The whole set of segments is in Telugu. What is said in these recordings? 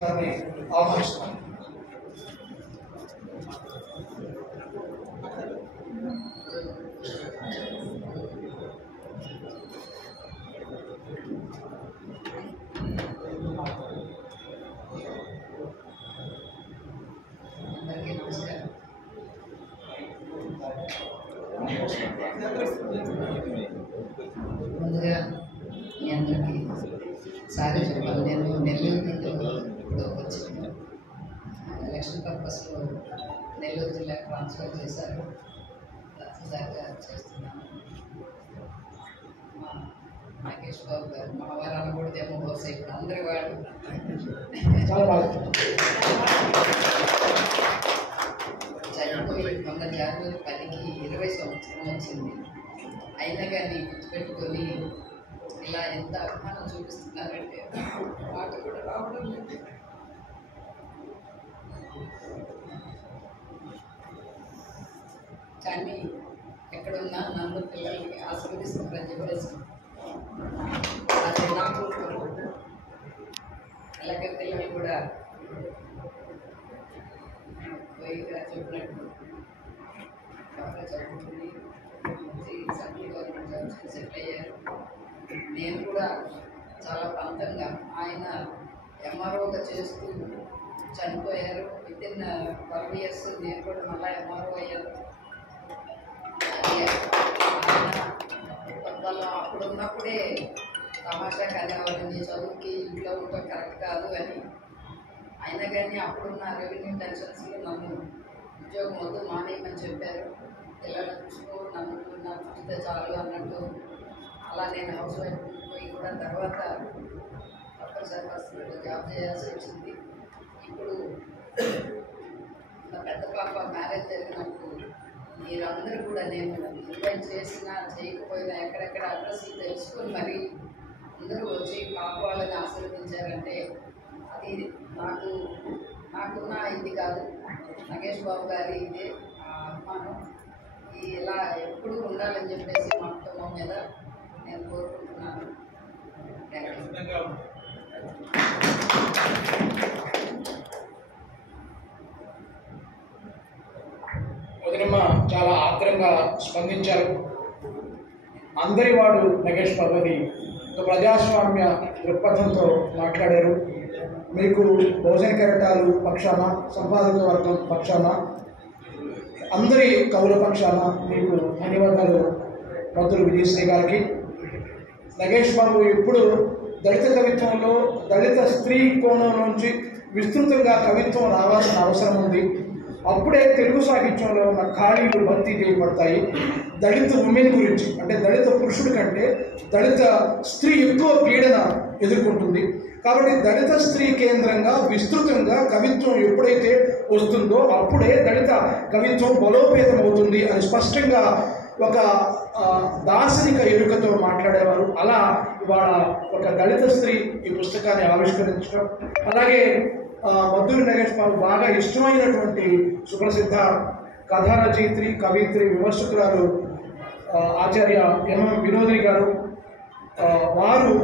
ఆహ్వానిస్తున్నాను. అందరికీ నమస్కారం. ముందుగా మీ అందరికీ సారీ చెప్పాలి. నేను నెల్లూరు నుండి ఇప్పుడు వచ్చాను. ఎలక్షన్ పర్పస్లో నెల్లూరు జిల్లా ట్రాన్స్ఫర్ చేశారు. తప్పనిసరిగా చేస్తున్నాను. మా నాగేష్ బాబు గారు మా వారు అనకూడదేమో బహుశా ఇప్పుడు అందరి వాడు చాలా బాగా చనిపోయి మొన్న జనవరి 10కి 20 సంవత్సరం వచ్చింది. అయినా కానీ గుర్తుపెట్టుకొని ఇలా ఎంత అభిమానం చూపిస్తున్నారంటే మాట కూడా రావడం లేదు. కానీ ఎక్కడున్నా నన్ను పిల్లల్ని ఆశీర్వదిస్తున్నారని చెప్పేసి అది నాకు అలాగే పిల్లలు కూడా వైగా చెప్పినట్టు బాగా చదువుకుని సెంట్రల్ గవర్నమెంట్ జాబ్స్కి సెటిల్ అయ్యారు. నేను కూడా చాలా ప్రాంతంగా ఆయన ఎంఆర్ఓగా చేస్తూ చనిపోయారు. వితిన్ 12 years నేను కూడా మళ్ళీ ఎంఆర్ఓ అయ్యాను. వాళ్ళు అప్పుడు ఉన్నప్పుడే తమాషా అనేవాళ్ళు, నీ చదువుకి ఇంట్లో ఉండటం కరెక్ట్ కాదు అని. అయినా కానీ అప్పుడున్న రెవెన్యూ టెన్షన్స్లో నన్ను ఉద్యోగం వద్దు మానేయమని చెప్పారు. పిల్లలను చూసుకో, నన్ను నా చూస్తే చాలు అన్నట్టు అలా నేను హౌస్ వైఫ్ పోయి కూడా తర్వాత తప్పనిసరి పరిస్థితుల్లో జాబ్ చేయాల్సి వచ్చింది. ఇప్పుడు నా పెద్ద పాప మ్యారేజ్ జరిగినప్పుడు మీరందరూ కూడా నేను ఇన్వైట్ చేసినా చేయకపోయినా ఎక్కడెక్కడ అడ్రస్ తెలుసుకొని మరి అందరూ వచ్చి పాప వాళ్ళని ఆశీర్వదించారంటే అది నాకున్న ఇది కాదు, నాగేష్ బాబు గారి ఇదే అభిమానం. ఇలా ఎప్పుడు ఉండాలని చెప్పేసి మా కుటుంబం మీద నేను కోరుకుంటున్నాను. వదినమ్మ చాలా ఆత్రంగా స్పందించారు. అందరి వాడు నగేష్ బాబుని ఒక ప్రజాస్వామ్య దృక్పథంతో మాట్లాడారు. మీకు భోజన కెరటాలు పక్షాన, సంపాదక వర్గం పక్షాన, అందరి కవుల పక్షాన మీకు ధన్యవాదాలు మంత్రులు విజయశ్రీ గారికి. నగేష్ బాబు ఇప్పుడు దళిత కవిత్వంలో దళిత స్త్రీ కోణం నుంచి విస్తృతంగా కవిత్వం రావాల్సిన అవసరం ఉంది. అప్పుడే తెలుగు సాహిత్యంలో ఉన్న ఖాళీలు భర్తీ చేయబడతాయి. దళిత ఉమెన్ గురించి, అంటే దళిత పురుషుడి కంటే దళిత స్త్రీ ఎక్కువ పీడన ఎదుర్కొంటుంది. కాబట్టి దళిత స్త్రీ కేంద్రంగా విస్తృతంగా కవిత్వం ఎప్పుడైతే వస్తుందో అప్పుడే దళిత కవిత్వం బలోపేతం అవుతుంది అని స్పష్టంగా ఒక దార్శనిక ఎరుకతో మాట్లాడేవారు. అలా ఇవాళ ఒక దళిత స్త్రీ ఈ పుస్తకాన్ని ఆవిష్కరించడం, అలాగే మద్దూరి నగేష్ బాబు బాగా ఇష్టమైనటువంటి సుప్రసిద్ధ కథా రచయిత్రి, కవిత్రి, విమర్శకురాలు ఆచార్య ఎంఎం వినోదిని గారు, వారు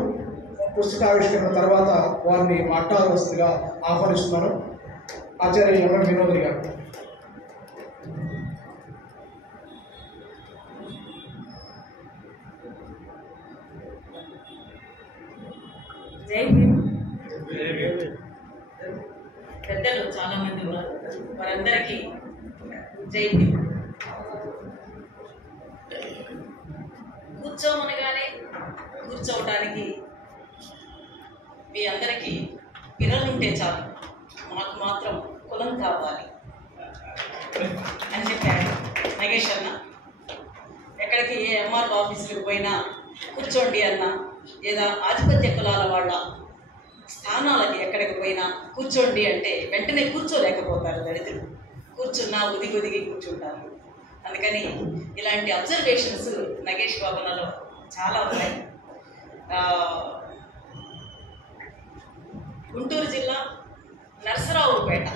పుస్తకావిష్కరణ తర్వాత వారిని మాట్లాడవలసిందిగా ఆహ్వానిస్తున్నాను. ఆచార్య ఎంఎం వినోదిని గారు. జై భీమ్. పెద్దలు చాలా మంది ఉన్నారు, వారందరికీ జై భీమ్. కూర్చోమనగానే కూర్చోవడానికి మీ అందరికీ పిల్లలుంటే చాలు, మాకు మాత్రం కులం కావాలి అని చెప్పారు నగేష్ అన్న. ఎక్కడికి ఏ ఎంఆర్ఓ ఆఫీసులకు పోయినా కూర్చోండి అన్న, లేదా ఆధిపత్య కులాల వాళ్ళ స్థానాలకి ఎక్కడికి పోయినా కూర్చోండి అంటే వెంటనే కూర్చోలేకపోతారు దళితులు. కూర్చున్నా ఒదిగి కూర్చుంటారు. అందుకని ఇలాంటి అబ్జర్వేషన్స్ నగేష్ బాబునలో చాలా ఉన్నాయి. గుంటూరు జిల్లా నరసరావుపేట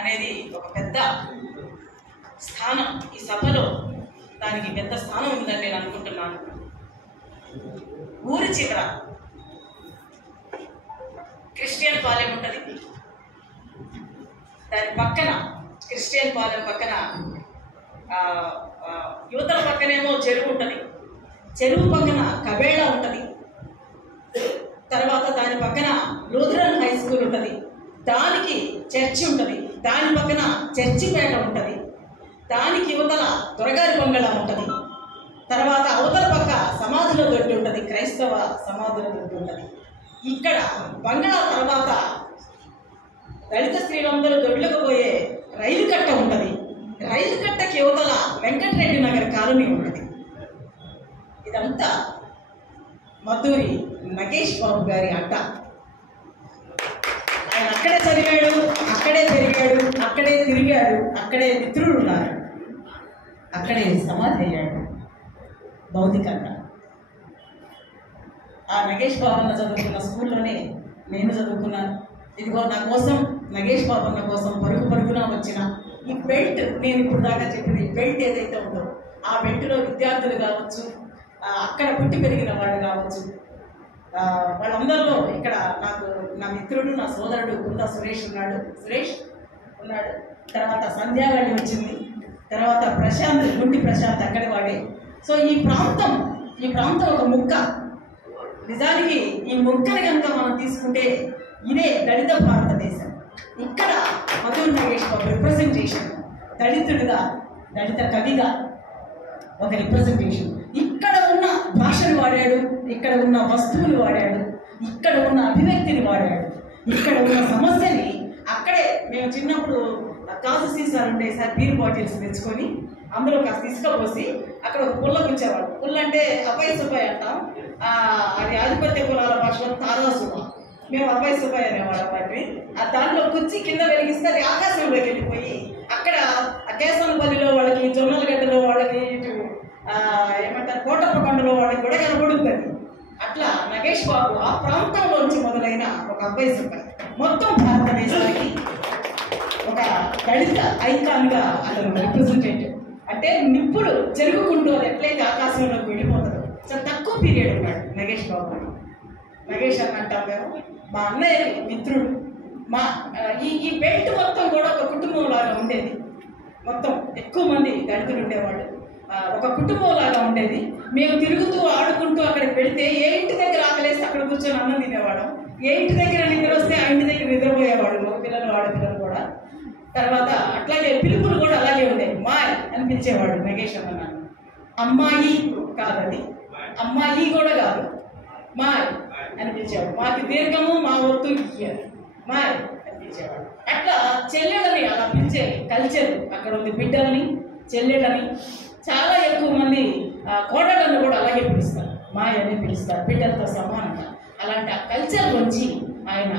అనేది ఒక పెద్ద స్థానం. ఈ సభలో దానికి పెద్ద స్థానం ఉందని నేను అనుకుంటున్నాను. ఊరి చివర క్రిస్టియన్ పాలెం ఉంటుంది, దాని పక్కన క్రిస్టియన్ పాలెం పక్కన యువతల పక్కనేమో చెరువు ఉంటుంది, చెరువు పక్కన కబేళ ఉంటుంది, తర్వాత దాని పక్కన లూథరన్ హై స్కూల్ ఉంటుంది, దానికి చర్చి ఉంటుంది, దాని పక్కన చర్చిపేట ఉంటుంది, దానికి యువతల దొరగారి బంగళా ఉంటుంది, తర్వాత అవతల పక్క సమాధుల దొడ్డి ఉంటుంది, క్రైస్తవ సమాధుల దొడ్డి ఉంటుంది. ఇక్కడ బంగళా తర్వాత దళిత స్త్రీలందరూ దొడ్లకు పోయే రైలు కట్ట ఉంటుంది, రైలు కట్టకి యువతల వెంకటరెడ్డి నగర్ కాలనీ ఉంటుంది. ఇదంతా మధురి నగేష్ బాబు గారి అడ్డ. ఆయన అక్కడే చదివాడు, అక్కడే పెరిగాడు, అక్కడే తిరిగాడు, అక్కడే మిత్రులు ఉన్నారు, అక్కడే సమాధి అయ్యాడు భౌతికంగా. ఆ నగేష్ బాబన్న చదువుకున్న స్కూల్లోనే నేను చదువుకున్నాను. ఇదిగో నా కోసం, నగేష్ బాబన్న కోసం పరుగు పరుగున వచ్చిన ఈ బెల్ట్, నేను ఇప్పుడు దాకా చెప్పింది బెల్ట్ ఏదైతే ఉందో ఆ బెల్ట్లో విద్యార్థులు కావచ్చు, అక్కడ పుట్టి పెరిగిన వాళ్ళు కావచ్చు, వాళ్ళందరిలో ఇక్కడ నాకు నా మిత్రుడు, నా సోదరుడు కుందా సురేష్ ఉన్నాడు, తర్వాత సంధ్యావళి వచ్చింది, తర్వాత ప్రశాంత్, గుండి ప్రశాంత్ అక్కడి వాడే. సో ఈ ప్రాంతం ఒక ముక్క. నిజానికి ఈ ముక్కని కనుక మనం తీసుకుంటే ఇదే దళిత భారతదేశం. ఇక్కడ మధురి నగేష్ బాబు రిప్రజెంటేషన్, దళితుడిగా, దళిత కవిగా ఒక రిప్రజెంటేషన్. ఇక్కడ ఉన్న భాషను వాడాడు, ఇక్కడ ఉన్న వస్తువులు వాడాడు, ఇక్కడ ఉన్న అభివ్యక్తిని వాడాడు, ఇక్కడ ఉన్న సమస్యని అక్కడే. మేము చిన్నప్పుడు కాసు సీసాలు ఉంటాయి సార్, బీర్ బాటిల్స్ తెచ్చుకొని అందులో కాస్త ఇసుక పోసి అక్కడ ఒక పుల్ల గుచ్చేవాడు. పుల్ల అంటే అబ్బాయి సుబ్బాయి అంటాం, అది ఆధిపత్య కులాల భాషలో తారాసుమ, మేము అబ్బాయి సుబ్బాయి అనేవాళ్ళం వాటిని. ఆ దాంట్లో కుచ్చి కింద వెలిగిస్తే అది ఆకాశంలోకి వెళ్ళిపోయి అక్కడ కేశవనపల్లిలో వాళ్ళకి, జొన్నలగడ్డలో వాళ్ళకి, ఇటు ఏమంటారు కోటప్ప కొండలో వాళ్ళకి కూడా కనబడుతుంది. అట్లా నగేష్ బాబు ఆ ప్రాంతంలోంచి మొదలైన ఒక అబ్బాయి సుబ్బాయి మొత్తం భారతదేశానికి ఒక దళిత ఐకాన్గా అతను రిప్రజెంటేటివ్. అంటే నిప్పులు జరుగుకుంటూ అది ఎట్లయితే ఆకాశంలోకి వెళ్ళిపోతుందో చాలా తక్కువ పీరియడ్ ఉన్నాడు నగేష్ బాబు. నగేష్ అని అంటాం మేము, మా అన్నయ్య మిత్రుడు. మా ఈ బెల్ట్ మొత్తం కూడా ఒక కుటుంబం లాగా ఉండేది. మొత్తం ఎక్కువ మంది దళితులు ఉండేవాళ్ళు, ఒక కుటుంబం లాగా ఉండేది. మేము తిరుగుతూ ఆడుకుంటూ అక్కడికి వెళితే ఏ ఇంటి దగ్గర ఆకలేస్తే అక్కడ కూర్చొని అన్నం తినేవాళ్ళం, ఏ ఇంటి దగ్గర నిద్ర వస్తే ఆ ఇంటి దగ్గర నిద్రపోయేవాడు, మగ పిల్లలు ఆడపిల్లలు కూడా. తర్వాత అట్లాగే పిలుపులు కూడా అలాగే ఉండేవి. మాయ్ అని పిలిచేవాడు నగేష్ అన్న. అమ్మాయి కాదండి, అమ్మాయి కూడా కాదు, మాయ్ అని పిలిచేవాడు. మాకి దీర్ఘము, మా ఒత్తు మాయ్ అని పిలిచేవాడు. అట్లా చెల్లెలని అలా పిలిచే కల్చర్ అక్కడ ఉంది. బిడ్డల్ని చెల్లెలని చాలా ఎక్కువ మంది కోడళ్ళను కూడా అలాగే పిలుస్తారు, మాయ్ అని పిలుస్తారు, బిడ్డలతో సమానంగా. అలాంటి ఆ కల్చర్ నుంచి ఆయన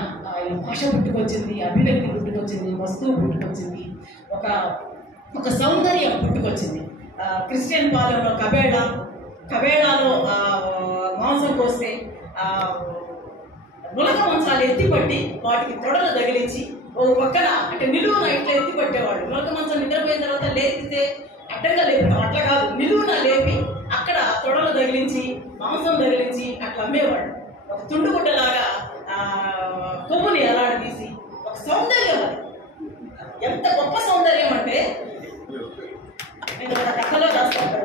భాష పుట్టుకొచ్చింది, అభివ్యక్తి పుట్టుకొచ్చింది, వస్తువు పుట్టుకొచ్చింది, ఒక సౌందర్యం పుట్టుకొచ్చింది. క్రిస్టియన్ పాలెంలో కబేళాలో మాంసం కోస్తే ములక మంచాలు ఎత్తిపట్టి వాటికి తొడలు తగిలించి ఒక పక్కన అంటే నిలువున ఇట్లా ఎత్తిపట్టేవాడు. ములక మంచం నిద్రపోయిన తర్వాత లేపితే అడ్డంగా లేపుతాం, అట్లా కాదు, నిలువున లేపి అక్కడ తొడలు తగిలించి మాంసం తగిలించి అట్లా అమ్మేవాడు. ఒక తుండుగుడ్డలాగా కొవ్వుని అలాడదీసి ఒక సౌందర్యం. అది ఎంత గొప్ప సౌందర్యం అంటే నేను ఒక కథలో రాస్తాను.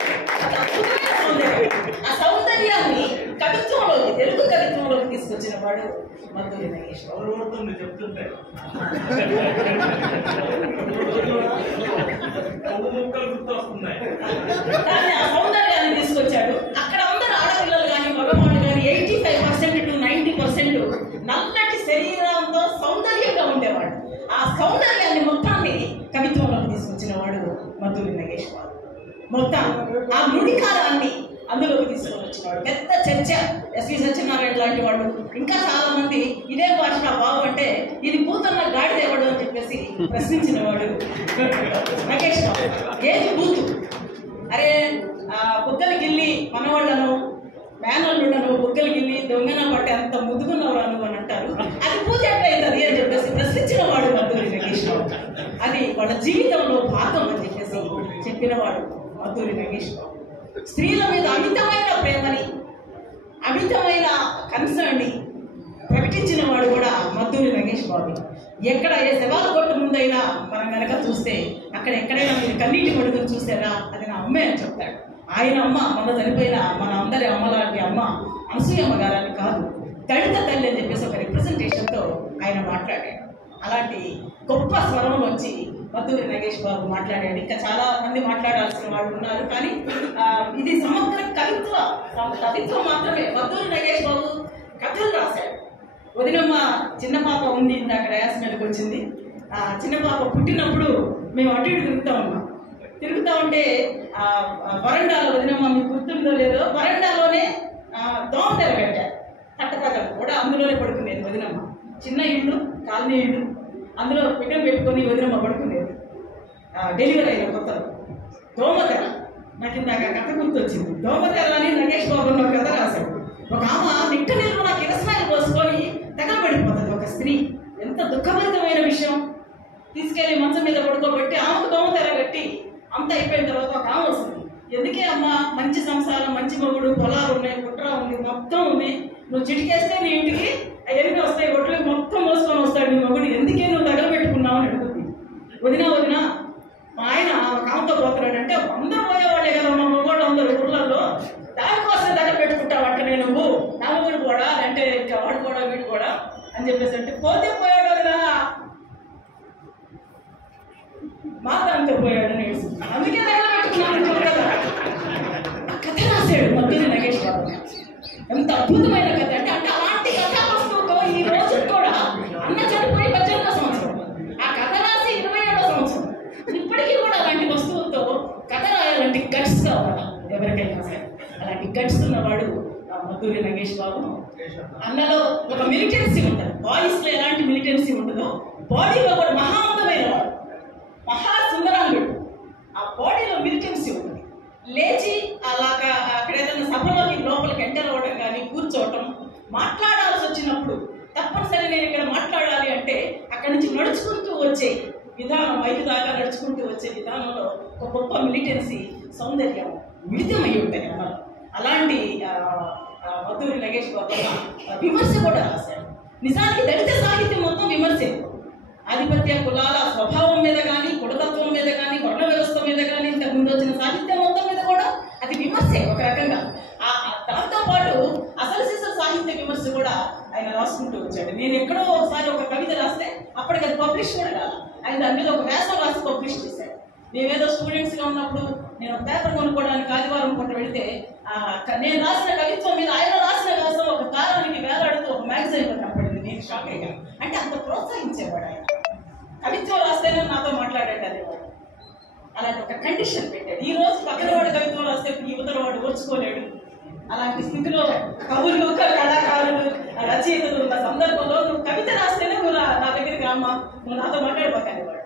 అద్భుతమైన సౌందర్యం. ఆ సౌందర్యాన్ని కవిత్వంలోకి, తెలుగు కవిత్వంలోకి తీసుకొచ్చిన వాడు మధురి నగేష్. చెప్తుంటే కానీ ఆ సౌందర్యాన్ని తీసుకొచ్చాడు. అక్కడ అందరూ ఆడపిల్లలు కానీ మగవాళ్ళు కానీ 85% to 90% నల్లటి శరీరంతో సౌందర్యంగా ఉండేవాడు. ఆ సౌందర్యాన్ని మొత్తాన్ని కవిత్వంలోకి తీసుకొచ్చిన వాడు మధురి నగేష్ బాబు. మొత్తం ఆ నుడికారాన్ని అందులోకి తీసుకొని వచ్చినవాడు. పెద్ద చర్చ. ఎస్వి సత్యనారాయణ లాంటి వాళ్ళు, ఇంకా చాలా మంది ఇదే భాష బాబు అంటే ఇది పూతన్న గాడిదేవాడు అని చెప్పేసి ప్రశ్నించిన వాడు నగేష్ బాబు. ఏది బూతు? అరే బుగ్గలు గిల్లి మనవాళ్ళను, మేనల్లుండను బుగ్గలు గిల్లి దొంగన పట్టే అంత ముదుగున్నవాడు అని అంటారు, అది పూజ ఎట్లయితుంది అని చెప్పేసి ప్రశ్నించిన వాడు మధురి నగేష్ బాబు. అది వాళ్ళ జీవితంలో భాగం అని చెప్పేసి చెప్పినవాడు మధురి నగేష్ బాబు. స్త్రీల మీద అమితమైన ప్రేమని, అమితమైన కన్సర్న్ని ప్రకటించిన వాడు కూడా మధురి నగేష్ బాబు. ఎక్కడ ఏ శవాల కొట్టు ముందైనా మనం కనుక చూస్తే అక్కడ ఎక్కడైనా మీరు కన్నీటి మడుగులు చూసారా, అది నా అమ్మే అని చెప్తాడు. ఆయన అమ్మ మన చనిపోయిన మన అందరి అమ్మ లాంటి అమ్మ అనసూయమ్మ గారని కాదు, దళిత తల్లి అని చెప్పేసి ఒక రిప్రజెంటేషన్తో ఆయన మాట్లాడాడు. అలాంటి గొప్ప స్వరం వచ్చి మద్దూరి నగేష్ బాబు మాట్లాడాడు. ఇంకా చాలా మంది మాట్లాడాల్సిన వాళ్ళు ఉన్నారు, కానీ ఇది సమగ్ర కవిత్వం మాత్రమే. మద్దూరి నగేష్ బాబు కథలు రాశాడు. వదినమ్మ చిన్న పాప ఉంది, ఇందాక డయాస్ మీదకి వచ్చింది. చిన్న పాప పుట్టినప్పుడు మేము అటు ఇటు తిరుగుతూ ఉంటే వరండాలో, వదినమ్మ మీకు గుర్తుందో లేదో, వరండాలోనే దోమతెర కట్టారు. కట్టపక్కన కూడా అందులోనే పడుకునేది వదినమ్మ. చిన్న ఇళ్ళు, కాలనీ ఇళ్ళు, అందులో పిట్టలు పెట్టుకొని వదినమ్మ పడుకునేది. డెలివరీ అయిన కొత్తలో దోమతెర, నాకు ఇందాక కథ గుర్తొచ్చింది. దోమతెర అని నగేష్ బాబు ఒక కథ రాశాడు. ఒక ఆమె నిట్ట నీళ్ళు నాకు కిరసనాయలు పోసుకొని తగలబడిపోతుంది. ఒక స్త్రీ, ఎంత దుఃఖభరితమైన విషయం. తీసుకెళ్లి మంచం మీద పడుకోబెట్టి ఆమెకు దోమతెర కట్టి అంత అయిపోయిన తర్వాత ఒక ఆమె వస్తుంది. ఎందుకే అమ్మ, మంచి సంసారం, మంచి మొగుడు, పొలాలు ఉన్నాయి, కుట్ర ఉంది, మొత్తం ఉంది, నువ్వు చిటికేస్తే నీ ఇంటికి అవన్నీ వస్తాయి, ఒట్లు మొత్తం మోసుకొని వస్తాడు నీ మొగుడు, ఎందుకే నువ్వు తగలబెట్టుకున్నావు అని అడుగుతుంది. వదిన మా ఆయన కామతో పోతున్నాడంటే, అందరూ పోయేవాళ్ళే కదా మా మొగోళ్ళు అందరూ ఊళ్ళల్లో, దానికోసం తగలబెట్టుకుంటావంట నేను, నువ్వు నా మొగుడు కూడా అంటే ఇంకా వాడు కూడా వీడు కూడా అని చెప్పేసి అంటే, పోతే పోయాడు కదా మా దాంతో పోయాడు అని, అందుకే తగలబెట్టుకున్నాను కదా. కథ రాశాడు మద్దూరి నగేష్ బాబు. ఎంత అద్భుతమైన కథ అంటే అలాంటి కథా వస్తువుతో ఈ రోజు కూడా అన్న చనిపోయి 18వ సంవత్సరం, ఆ కథ రాసి 27వ సంవత్సరం, ఇప్పటికీ కూడా అలాంటి వస్తువులతో కథ రాయాలంటే గట్స్ కావాలి ఎవరికైనా సరే. అలాంటి గట్స్ ఉన్నవాడు మద్దూరి నగేష్ బాబు. అన్నలో ఒక మిలిటెన్సీ ఉంటుంది, బాడీస్లో ఎలాంటి మిలిటెన్సీ ఉంటుందో బాడీలో కూడా మహాంతమైన వాడు, మహాసుందరాంగుడు. ఆ బాడీలో మిలిటెన్సీ ఉంటుంది. లేచి అలాగా అక్కడ ఏదైనా సభలోకి లోపలికి ఎంటర్ అవ్వడం కానీ, కూర్చోవటం, మాట్లాడాల్సి వచ్చినప్పుడు తప్పనిసరి నేను ఇక్కడ మాట్లాడాలి అంటే అక్కడి నుంచి నడుచుకుంటూ వచ్చే విధానం, మైకు దాకా నడుచుకుంటూ వచ్చే విధానంలో ఒక గొప్ప మిలిటెన్సీ, సౌందర్యం మిళితమై ఉంటాయి అన్నమాట. అలాంటి మద్దూరి నగేష్ బాబు విమర్శ కూడా రాశాడు. నిజానికి దళిత సాహిత్యం మొత్తం విమర్శే. ఆధిపత్య కులాల స్వభావం మీద కానీ, కులతత్వం మీద కానీ, వర్ణ వ్యవస్థ మీద కానీ, ఇంతకు ముందు వచ్చిన సాహిత్యం మొత్తం మీద కూడా అది విమర్శే ఒక రకంగా. దాంతోపాటు అసలు శిశు సాహిత్య విమర్శ కూడా ఆయన రాసుకుంటూ వచ్చాడు. నేను ఎక్కడో ఒకసారి ఒక కవిత రాస్తే అప్పటికి అది పబ్లిష్ కూడా కాదు, ఆయన దాని మీద ఒక వ్యాసం రాసి పబ్లిష్ చేశాడు. మేమేదో స్టూడెంట్స్గా ఉన్నప్పుడు నేను ఒక పేపర్ కొనుక్కోవడానికి ఆదివారం పూట వెళితే నేను రాసిన కవిత్వం మీద ఆయన రాసిన వ్యాసం ఒక కాలానికి వేలాడుతూ ఒక మ్యాగజైన్లో కనపడింది. నేను షాక్ అయ్యాను. అంటే అంత ప్రోత్సహించేవాడు ఆయన. కవిత్వం రాస్తేనే నాతో మాట్లాడాడు అనేవాడు. అలాంటి ఒక కండిషన్ పెట్టాడు. ఈ రోజు పక్కన వాడు కవిత్వం రాస్తే యువతల వాడు ఓర్చుకోలేడు. అలాంటి స్థితిలో కవులు, కళాకారులు, రచయితలు ఉన్న సందర్భంలో నువ్వు కవిత రాస్తేనే నువ్వు నా దగ్గరికి రామ్మ, నువ్వు నాతో మాట్లాడిపోతానేవాడు.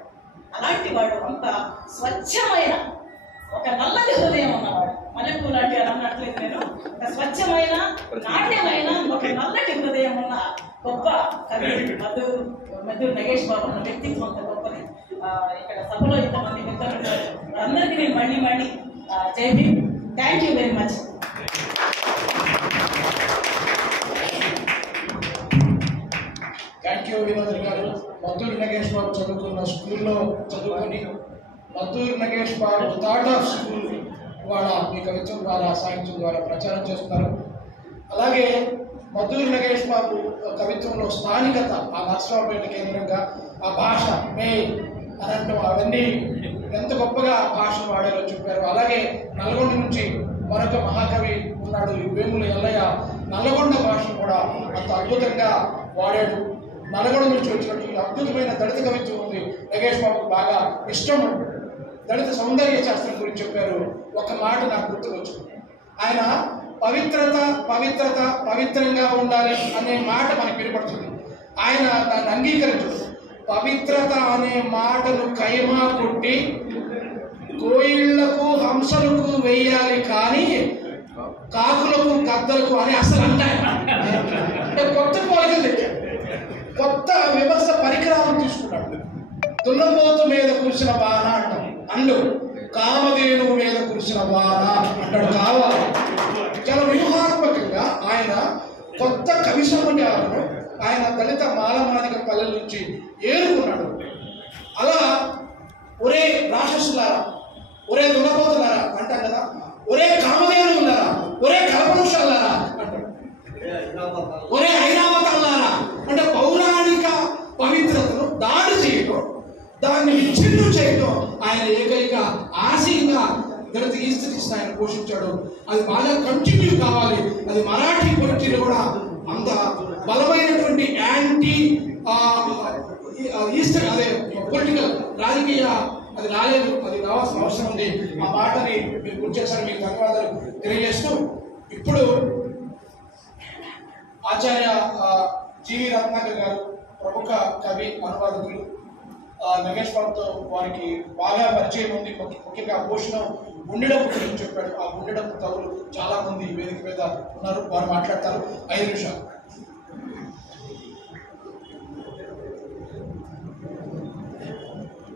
అలాంటి వాడు అంత స్వచ్ఛమైన ఒక నల్లటి హృదయం ఉన్నవాడు. మల్లెపూ లాంటి అని అన్నట్లేదు నేను. ఒక స్వచ్ఛమైన, నాణ్యమైన, ఒక నల్లటి హృదయం ఉన్న గొప్ప కవి మద్దూరి నగేష్ బాబు అన్న వ్యక్తిత్వం అంత గొప్పది. ఇక్కడ సభలో ఇంతమంది వ్యక్తులు ఉన్నారు. అందరికీ నేను మళ్ళీ Jai Bhim. Thank you very much. Thank you Vinod garu. Madduri Nagesh Babu చదువుకున్న స్కూల్లో చదువుకొని Madduri Nagesh Babu thought of school వాళ్ళ మీ కవిత్వం ద్వారా, సాహిత్యం ద్వారా ప్రచారం చేస్తున్నారు. అలాగే మద్దూరి నగేష్ బాబు కవిత్వంలో స్థానికత, ఆ నర్సరావుపేట కేంద్రంగా ఆ భాష మే అని అంటాం, అవన్నీ ఎంత గొప్పగా ఆ భాషను వాడారో చెప్పారు. అలాగే నల్గొండ నుంచి మరొక మహాకవి ఉన్నాడు వేముల ఎల్లయ్య, నల్గొండ భాషను కూడా అంత అద్భుతంగా వాడాడు. నల్గొండ నుంచి వచ్చినట్టు అద్భుతమైన దళిత కవిత్వం ఉంది. నగేష్ బాబుకు బాగా ఇష్టము. దళిత సౌందర్య శాస్త్రం గురించి చెప్పారు. ఒక మాట నాకు గుర్తుకొచ్చింది. ఆయన పవిత్రంగా ఉండాలి అనే మాట మనకు వినపడుతుంది. ఆయన దాన్ని అంగీకరించదు. పవిత్రత అనే మాటను కైమా కొట్టి కోయిళ్లకు, హంసలకు వెయ్యాలి, కానీ కాకులకు, గద్దలకు అని అసలు అంటారు. అంటే కొత్త పోలికలు తెచ్చాడు, కొత్త వ్యవస్థ పరికరాలను తీసుకున్నాడు. దున్నపోతు మీద కురిసిన వాన అంటాం, అండు కామధేనువు మీద కురిసిన వాన అంటాడు. కావాలి చాలా వ్యూహాత్మకంగా ఆయన కొత్త కవి సమాజాలను ఆయన దళిత మాలమాదిక పల్లెల నుంచి ఏరుకున్నాడు. అలా ఒరే రాక్షసులారా, ఒరే దున్నపోతులారా అంటాం కదా, ఒరే కామధేనులారా, ఒరే కల్పవృక్షాలారా అంటాడు, ఒరే ఐరావతాలారా అంటే పౌరాణిక పవిత్రతను దాడి చేయటం, దాన్ని విచ్ఛిన్నం చేయటం ఆయన ఏకైక ఆశయంగా దళిత ఈస్ట్ ఆయన పోషించాడు. అది బాగా కంటిన్యూ కావాలి. అది మరాఠీ పొలిటిక్లో కూడా అంత బలమైనటువంటి యాంటీ ఈస్ట్ అదే పొలిటికల్ రాజకీయ అది రాలేదు, అది రావాల్సిన అవసరం ఉంది. ఆ మాటని మీరు గుర్తు చేశారు, మీకు ధన్యవాదాలు తెలియజేస్తూ ఇప్పుడు ఆచార్య జీవి రత్నాకర్ గారు ప్రముఖ కవి అనువాదకులు, నగేష్ బాబుతో వారికి బాగా పరిచయం ఉంది. ముఖ్యంగా భూషణం గుండెడప్పు గురించి చెప్పాడు. ఆ గుండెడప్పు కవులు చాలా మంది వేదిక మీద ఉన్నారు, వారు మాట్లాడతారు. 5 నిమిషాలు.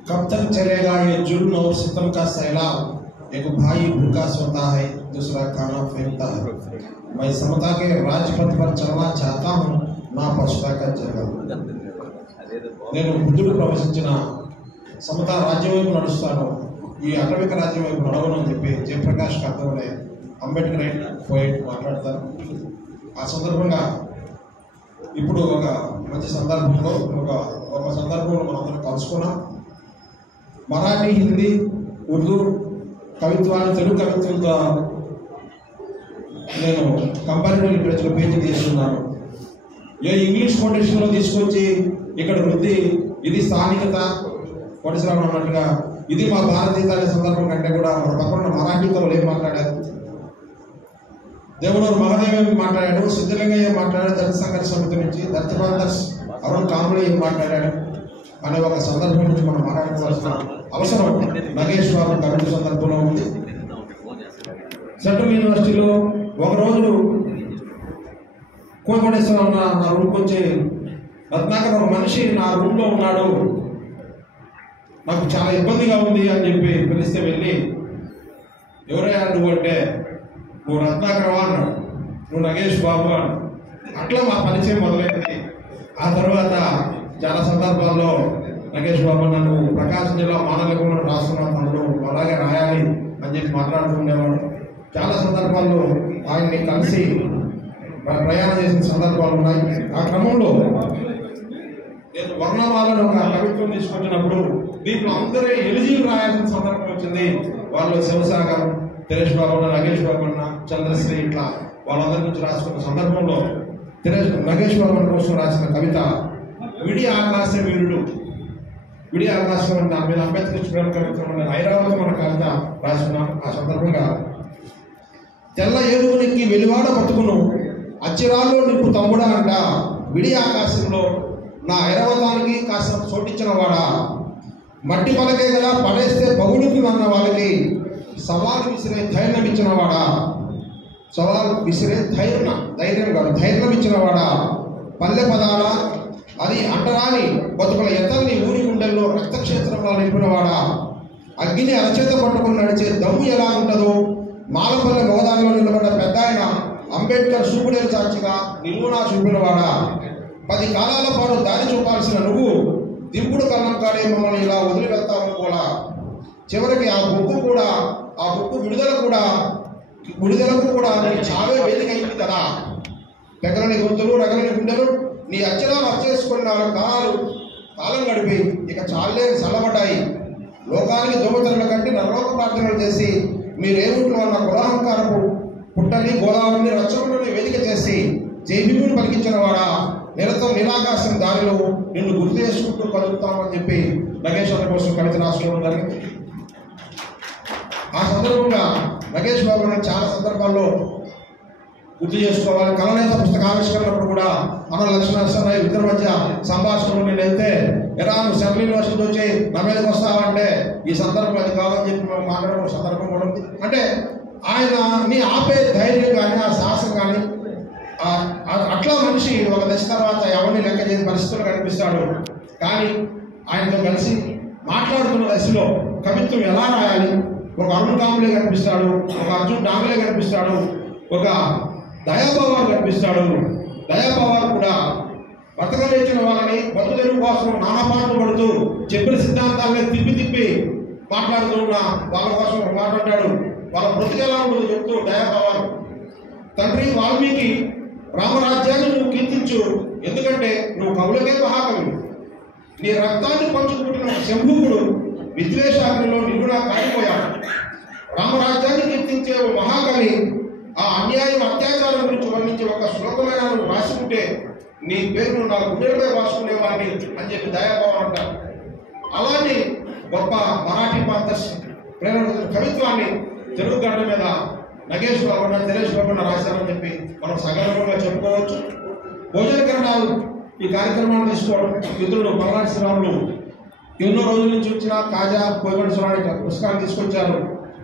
कब तक चलेगा ये जुल्म और सितम का सैलाब? एक भाई भूखा सोता है, दूसरा खाना फेंकता है. मैं समता के राजपथ पर चलना चाहता हूँ, ना पछता का जगह. నేను బుద్ధుడు ప్రవచించిన సమతా రాజ్యం వైపు నడుస్తాను, ఈ అటవిక రాజ్యం వైపు నడవను అని చెప్పి జయప్రకాష్ కర్తవనే అంబేద్కర్ పోయిట్ మాట్లాడతారు. ఆ సందర్భంగా ఇప్పుడు ఒక మంచి సందర్భంలో ఒక సందర్భంలో మనందరం కలుసుకున్నాం. మరాఠీ, హిందీ, ఉర్దూ కవిత్వాన్ని తెలుగు కవిత్వంతో నేను కంపారిటివ్ లిటరేచర్ పేజీ చేస్తున్నాను. ఏ ఇంగ్లీష్ ఫౌండేషన్లో తీసుకొచ్చి ఇక్కడ వృద్ధి, ఇది స్థానికత కోటేశ్వరరావు అన్నట్టుగా ఇది మా భారతీయత అనే సందర్భం కంటే కూడా మన పక్కన మరాఠీ కవులు ఏం మాట్లాడారు, దేవుడు మహాదేవ్ ఏం మాట్లాడాడు, సిద్ధలింగయ్య ఏం మాట్లాడాడు, దళిత సంఘర్ష సమితి నుంచి దళిత బ్రదర్స్ అరుణ్ కాంబ్లే ఏం మాట్లాడాడు అనే ఒక సందర్భం నుంచి మనం మాట్లాడుకోవాల్సిన అవసరం నగేష్ బాబు కవిత సందర్భంలో ఉంది. సెంట్రల్ యూనివర్సిటీలో ఒకరోజు కోటేశ్వరరావు నా రూమ్కి వచ్చి, రత్నాకర్ ఒక మనిషి నా రూమ్లో ఉన్నాడు, నాకు చాలా ఇబ్బందిగా ఉంది అని చెప్పి పిలిస్తే వెళ్ళి, ఎవరయ్యా నువ్వు అంటే, నువ్వు రత్నాకరవా అన్నాడు, నువ్వు నగేష్ బాబు అన్నాడు. అట్లా మా పరిచయం మొదలైంది. ఆ తర్వాత చాలా సందర్భాల్లో నగేష్ బాబు నన్ను ప్రకాశం జిల్లా మానవకుండా రాస్తున్నాను, తమ్ముడు అలాగే రాయాలి అని చెప్పి మాట్లాడుతుండేవాడు. చాలా సందర్భాల్లో ఆయన్ని కలిసి ప్రయాణం చేసిన సందర్భాలు ఉన్నాయి. ఆ క్రమంలో నేను వర్ణమాలను ఒక కవిత్వం తీసుకొచ్చినప్పుడు దీంట్లో అందరూ ఎలిజిబుల్ రాయాల్సిన సందర్భం వచ్చింది. వాళ్ళు శివసాగర్, తిరేష్ బాబు, నగేష్ బాబు, చంద్రశ్రీ ఇట్లా వాళ్ళందరి నుంచి రాసుకున్న సందర్భంలో నగేష్ బాబు కోసం రాసిన కవిత విడి ఆకాశ వీరుడు, విడి ఆకాశం అంటే దాని మీద అంబేద్కర్ కవిత్వం ఐరావతం మన కవిత రాసుకున్నాం. ఆ సందర్భంగా తెల్ల ఏనుగునికి వెలివాడ బతుకును అచ్చిరాల్లో నిప్పు తమ్ముడా అంట, విడి ఆకాశంలో నా ఐరావతానికి కాస్త చోటిచ్చిన వాడా, మట్టి పలకే కదా పడేస్తే పగుడుకు అన్న వాళ్ళకి సవాలు విసిరే ధైర్యం ఇచ్చిన వాడా, సవాలు విసిరే ధైర్యం కాదు ధైర్యం ఇచ్చిన వాడా, పల్లె పదాల అది అంటరాని బతుకుల ఎత్తల్ని ఊరి గుండెల్లో రక్తక్షేత్రంలో నింపినవాడా, అగ్గిని అరచేత పట్టుకుని నడిచే దమ్ము ఎలా ఉంటుందో మాలపల్లె మోదాల్లో నిలబడ్డ పెద్ద ఆయన అంబేద్కర్ చూపుడే సాక్షిగా నిలువునా చూపినవాడా, 10 కాలాల పాటు దారి చూపాల్సిన నువ్వు దింపుడు కన్నం కాడే మమ్మల్ని ఇలా వదిలి వెళ్తామనుకోలా, చివరికి ఆ బుక్కు విడుదలకు కూడా చావే వేదిక అయింది కదా, పెగలని గొంతులు రగలని గుండెలు నీ అచ్చరాలు అర్చేసుకుని 4 కాలం గడిపి ఇక చాలే చల్లబడ్డాయి, లోకానికి దోమతరుల కంటే నరలోక ప్రార్థనలు చేసి మీరేమిట్లో అన్న కులాహంకారపు పుట్టని గోదావరిని రచ్చకులని వేదిక చేసి జైభీముని పలికించిన వాడా, నిరతం నీలాకాశం దారిలో నిన్ను గుర్తు చేసుకుంటూ కలుగుతామని చెప్పి నగేష్ బాబు కోసం కవిత రాసుకోవడం జరిగింది. ఆ సందర్భంగా నగేష్ బాబు చాలా సందర్భాల్లో గుర్తు చేసుకోవాలి. కళనేత పుస్తకావిష్కరణప్పుడు కూడా మన లక్ష్మీనరసింహరావు ఇద్దరి మధ్య సంభాషణలు నేను వెళ్తే ఎలా నువ్వు సెంట్రల్ యూనివర్సిటీ వచ్చి నా మీదకి వస్తావంటే ఈ సందర్భం అది కాదని చెప్పి మేము మాట్లాడే సందర్భం కూడా ఉంది. అంటే ఆయన నీ ఆపే ధైర్యం కానీ ఆ సాహసం కానీ అట్లా మనిషి ఒక దశ తర్వాత ఎవరిని లెక్క చేయని పరిస్థితులు కనిపిస్తాడు. కానీ ఆయనతో కలిసి మాట్లాడుతున్న దశలో కవిత్వం ఎలా రాయాలి, ఒక అరుణ్ కాంబ్లే కనిపిస్తాడు, ఒక అర్జున్ డాంగ్లే కనిపిస్తాడు, ఒక దయాభావాలు కనిపిస్తాడు. దయాభావాలు కూడా బతకలేచిన వాళ్ళని బతుకుదెరువు కోసం నానాపాటలు పడుతూ చెప్పిన సిద్ధాంతాలనే తిప్పి మాట్లాడుతూ ఉన్న వాళ్ళ కోసం ఒక మాట అంటాడు. వాళ్ళ బ్రతికెలా ఉండదు చెప్తూ దయాభావాలు. తండ్రి వాల్మీకి, రామరాజ్యాన్ని నువ్వు కీర్తించు, ఎందుకంటే నువ్వు కవులకే మహాకవి. నీ రక్తాన్ని పంచుకుంటున్న శంభుకుడు విద్వేషాగ్నిలో నిలువునా కాలిపోయాడు. రామరాజ్యాన్ని కీర్తించే ఓ మహాకవి ఆ అన్యాయం అత్యాచారం గురించి వర్ణించే ఒక శ్లోకమైన నువ్వు రాసుకుంటే నీ పేరును నా గుండెలపై రాసుకునేవాడిని అని చెప్పి దయాభావం అంటారు. అలాంటి గొప్ప మరాఠీ ప్రేరణ కవిత్వాన్ని తెలుగు గడ్డ మీద నగేష్ బాబు, దినేష్ బాబు రాశారని చెప్పి మనం సగర్వంగా చెప్పుకోవచ్చు. భోజన కిరణాలు ఈ కార్యక్రమాన్ని తీసుకోవడం మిత్రుడు పల్నాటి శ్రీరాములు ఎన్నో రోజుల నుంచి వచ్చిన కాజా కోయగొండ శ్రీరాములు పుస్తకాన్ని తీసుకొచ్చారు.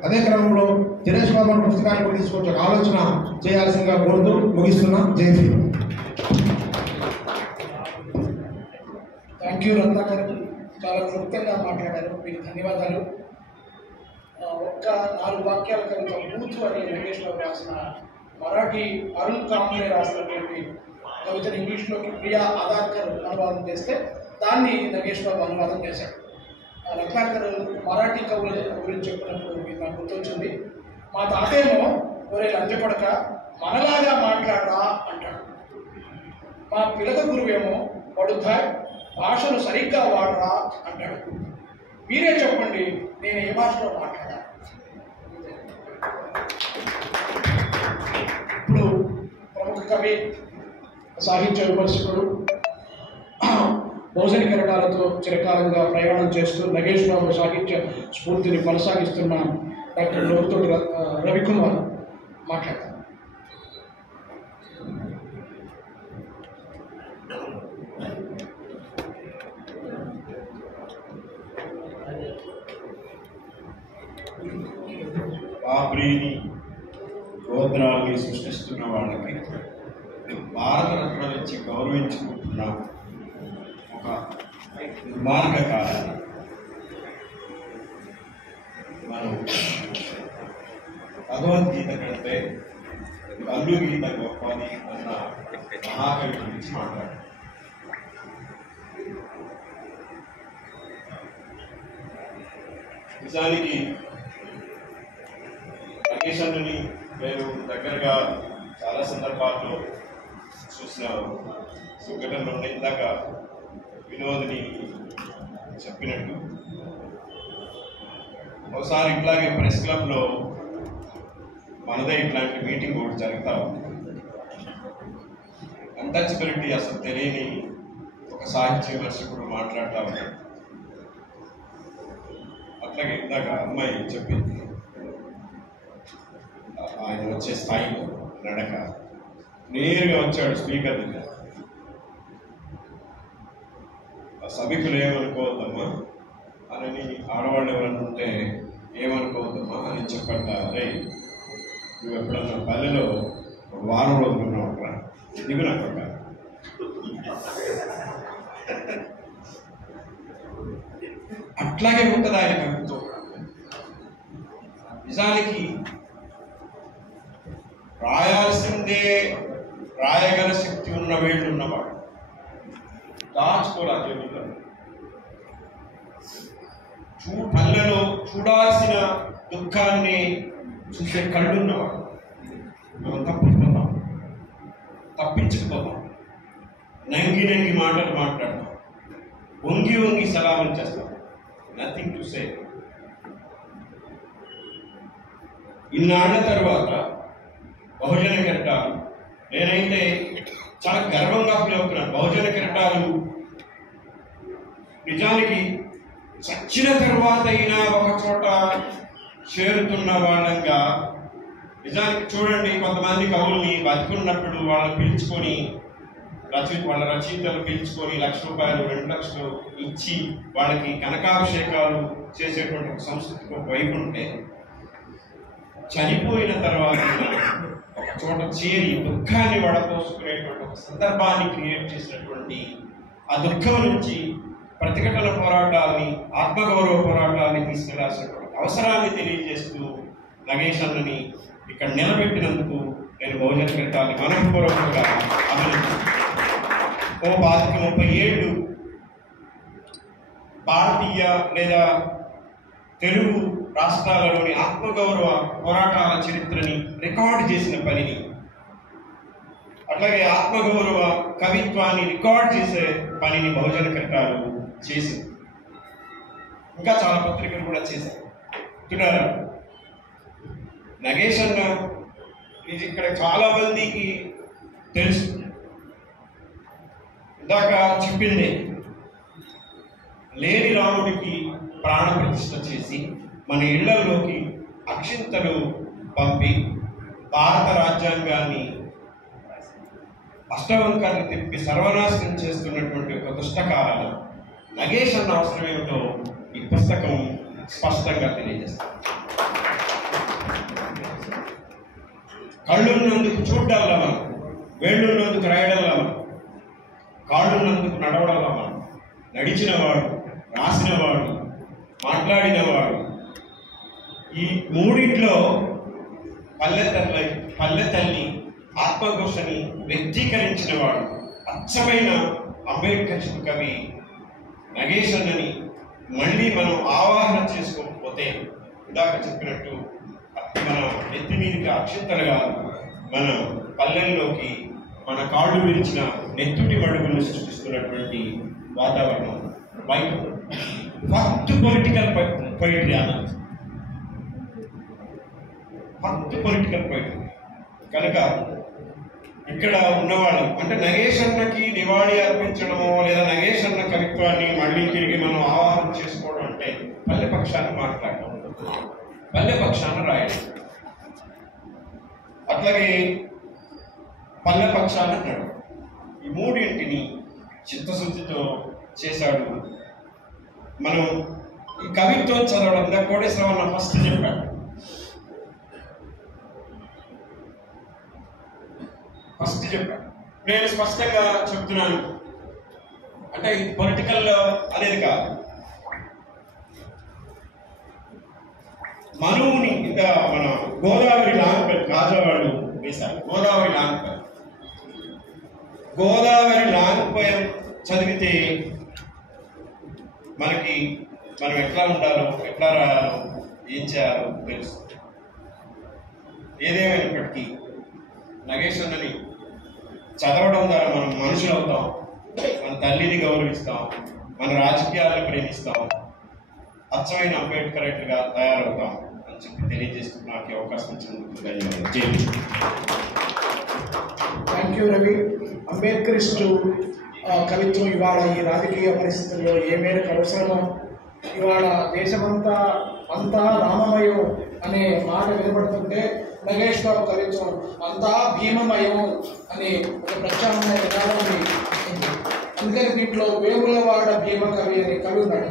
అదే క్రమంలో దినేష్ బాబు పుస్తకాన్ని కూడా తీసుకొచ్చారు. ఆలోచన చేయాల్సిందిగా కోరుతూ ముగిస్తున్నా. జై శ్రీరామ్. థ్యాంక్ యూ రత్నాకర్, చాలా క్లుప్తంగా మాట్లాడారు, మీకు ధన్యవాదాలు. ఒక్క 4 వాక్యాల కవిత బూతు అని నగేష్ బాబు రాసిన మరాఠీ అరుణ్ కాంబ్లే రాసినటువంటి కవితను ఇంగ్లీష్లోకి ప్రియా అదాకర్ అనువాదం చేస్తే దాన్ని నగేష్ బాబు అనువాదం చేశాడు. రత్నాకర్ మరాఠీ కవుల గురించి చెప్పినప్పుడు మీకు నాకు గుర్తొచ్చింది. మా తాతేమో ఒరే లంజపడక మనలాగా మాట్లాడరా అంటాడు. మా పిలక గురువేమో పడుద్దా భాషను సరిగ్గా వాడరా అంటాడు. మీరే చెప్పండి, నేను ఏ భాషలో మాట్లాడా? ఇప్పుడు ప్రముఖ కవి, సాహిత్య విమర్శకుడు, భోజన కిరణాలతో చిరకాలంగా ప్రయాణం చేస్తూ నగేష్ బాబు సాహిత్య స్ఫూర్తిని కొనసాగిస్తున్న డాక్టర్ లోతుడి రవికుమార్ మాట్లాడతారు. బాబ్రీని, గోత్రాల్ని సృష్టిస్తున్న వాళ్ళకి భారతరత్న ఇచ్చి గౌరవించుకుంటున్న ఒక దుర్మార్గకారాన్ని మనం భగవద్గీత కంటే కల్లు గీత గొప్పది అన్న మహాకవి గురించి మాట్లాడారు. నిజానికి నగేషన్ని నేను దగ్గరగా చాలా సందర్భాల్లో చూసిన సంఘటనలు ఉన్నాయి. ఇందాక వినోద్ని చెప్పినట్టు ఒకసారి ఇట్లాగే ప్రెస్ క్లబ్లో మనదే ఇట్లాంటి మీటింగ్ ఒకటి జరుగుతూ ఉంది. అన్టచబిలిటీ అసలు తెలియని ఒక సాహిత్య విమర్శకుడు మాట్లాడుతూ ఉన్నాడు. అట్లాగే ఇందాక అమ్మాయి చెప్పింది, ఆయన వచ్చే స్థాయిలో నడక నేరుగా వచ్చాడు స్పీకర్ దగ్గర. సభికులు ఏమనుకోవద్దమ్మా అని, ఆడవాళ్ళు ఎవరన్నా ఉంటే ఏమనుకోవద్దమ్మా అని చెప్పంట. అరే నువ్వు ఎప్పుడన్నా పల్లెలో ఒక వారం రోజులు ఉన్నావురా, దిగు నాకు. అట్లాగే ఉంటుంది ఆయన కవిత్వం. నిజానికి రాయాల్సిందే రాయగల శక్తి ఉన్న వేళ్ళు ఉన్నవాడు దాచుకోవాలి. పల్లెలో చూడాల్సిన దుఃఖాన్ని చూసే కళ్ళు ఉన్నవాడు. మనం తప్పించుకుపోతాం, తప్పించుకుపోతాం, నంగి నంగి మాటలు మాట్లాడతాం, వంగి వంగి సలామం చేస్తాం. Nothing to say. ఇన్నాళ్ల తర్వాత బహుజన కిరటాలు, నేనైతే చాలా గర్వంగా ఫీల్ అవుతున్నాను. బహుజన కిరటాలు నిజానికి చచ్చిన తర్వాత అయినా ఒక చోట చేరుతున్న వాళ్ళంగా. నిజానికి చూడండి, కొంతమంది కవుల్ని బతుకున్నప్పుడు వాళ్ళని పిలుచుకొని వాళ్ళ రచయితలు పిలుచుకొని ₹1,00,000 ₹2,00,000 ఇచ్చి వాళ్ళకి కనకాభిషేకాలు చేసేటువంటి ఒక సంస్కృతికి ఒక వైపు ఉంటే, చనిపోయిన తర్వాత ఒక చోట చేరి దుఃఖాన్ని వడపోసుకునేటువంటి ఒక సందర్భాన్ని క్రియేట్ చేసినటువంటి ఆ దుఃఖం నుంచి ప్రతిఘటన పోరాటాలని, ఆత్మగౌరవ పోరాటాలని తీసుకెళ్లాల్సినటువంటి అవసరాన్ని తెలియజేస్తూ నగేష్ అన్నని ఇక్కడ నిలబెట్టినందుకు నేను బహుజన కిరటాన్ని మనఃపూర్వకంగా అభినందిస్తున్నాను. 25-30 ఏళ్ళు భారతీయ లేదా తెలుగు రాష్ట్రాలలోని ఆత్మగౌరవ పోరాటాల చరిత్రని రికార్డు చేసిన పనిని, అట్లాగే ఆత్మగౌరవ కవిత్వాన్ని రికార్డ్ చేసే పనిని బహుజన కట్టాలు చేసింది. ఇంకా చాలా పత్రికలు కూడా చేశారు. చూడారా, నగేష్ అన్న ఇది ఇక్కడ చాలా మందికి తెలుసు. ఇందాక చెప్పింది, లేని రాముడికి ప్రాణ ప్రతిష్ఠ చేసి మన ఇళ్లలోకి అక్షింతలు పంపి భారత రాజ్యాంగాన్ని అష్టవంకర్ని తిప్పి సర్వనాశనం చేస్తున్నటువంటి ఒక దుష్టకాలంలో నగేష్ అన్న అవసరం ఏమిటో ఈ పుస్తకం స్పష్టంగా తెలియజేస్తుంది. కళ్ళున్నందుకు చూడ్డాలా మనం, వేళ్ళున్నందుకు రాయడంలా మనం, కాళ్ళున్నందుకు నడవడంలా మనం, నడిచినవాడు, రాసినవాడు, మాట్లాడినవాడు, ఈ మూడింట్లో పల్లె తల్లి ఆత్మఘోషని వ్యక్తీకరించిన వాడు అచ్చమైన అంబేద్కర్ కవి నగేష్ అన్నని మళ్ళీ మనం ఆవాహన చేసుకోకపోతే ఇందాక చెప్పినట్టు మన ఎత్తి మీదకి అక్షింతలుగా మన పల్లెల్లోకి మన కాళ్ళు విరిచిన నెత్తుటి మడుగులను సృష్టిస్తున్నటువంటి వాతావరణం బయట ఫస్ట్ పొలిటికల్ పోయిటరీ అన్నది, ఫస్ట్ పొలిటికల్ పోయిటరీ. కనుక ఇక్కడ ఉన్నవాళ్ళం అంటే నగేష్ అన్నకి నివాళి అర్పించడమో లేదా నగేష్ అన్న కవిత్వాన్ని మళ్ళీ తిరిగి మనం ఆవాహన చేసుకోవడం అంటే పల్లె పక్షాన్ని మాట్లాడటం, పల్లె పక్షాన్ని రాయడం, అట్లాగే పల్లె పక్షాన్ని నడవడం. ఈ మూడింటిని చిత్తశుద్ధితో చేశాడు. మనం ఈ కవిత్వం చదవడం కోటేశ్వరరావు ఫస్ట్ చెప్పాడు. నేను స్పష్టంగా చెప్తున్నాను, అంటే ఇది పొలిటికల్ అనేది కాదు. మనువుని ఇంకా మన గోదావరి లాంగ్ కాజావాళ్ళు వేశారు. గోదావరి లాంగ్ పోయం చదివితే మనకి మనం ఎట్లా ఉండాలో, ఎట్లా రాయాలో, ఏం చేయాలో తెలుసు. ఏదేమైనప్పటికీ నగేష్ అన్నని చదవడం ద్వారా మనం మనుషులు అవుతాం, మన తల్లిని గౌరవిస్తాం, మన రాజకీయాలను ప్రేమిస్తాం, అచ్చమైన అంబేద్కర్గా తయారవుతాం అని చెప్పి తెలియజేస్తూ నాకు అవకాశం ఇచ్చినందుకు ధన్యవాదాలు. Thank you Ravi. అంబేద్కరిస్టు కవిత్వం ఇవాళ ఈ రాజకీయ పరిస్థితుల్లో ఏ మేరకు అవసరమో, ఇవాళ దేశమంతా అంతా రామమయం అనే మాట వినపడుతుంటే నగేష్ బాబు కవిత్వం అంతా భీమమయం అనే ఒక ప్రత్యామ్నాయ విధానాన్ని. అందుకని దీంట్లో వేములవాడ భీమ కవి అనే కవి ఉన్నాడు.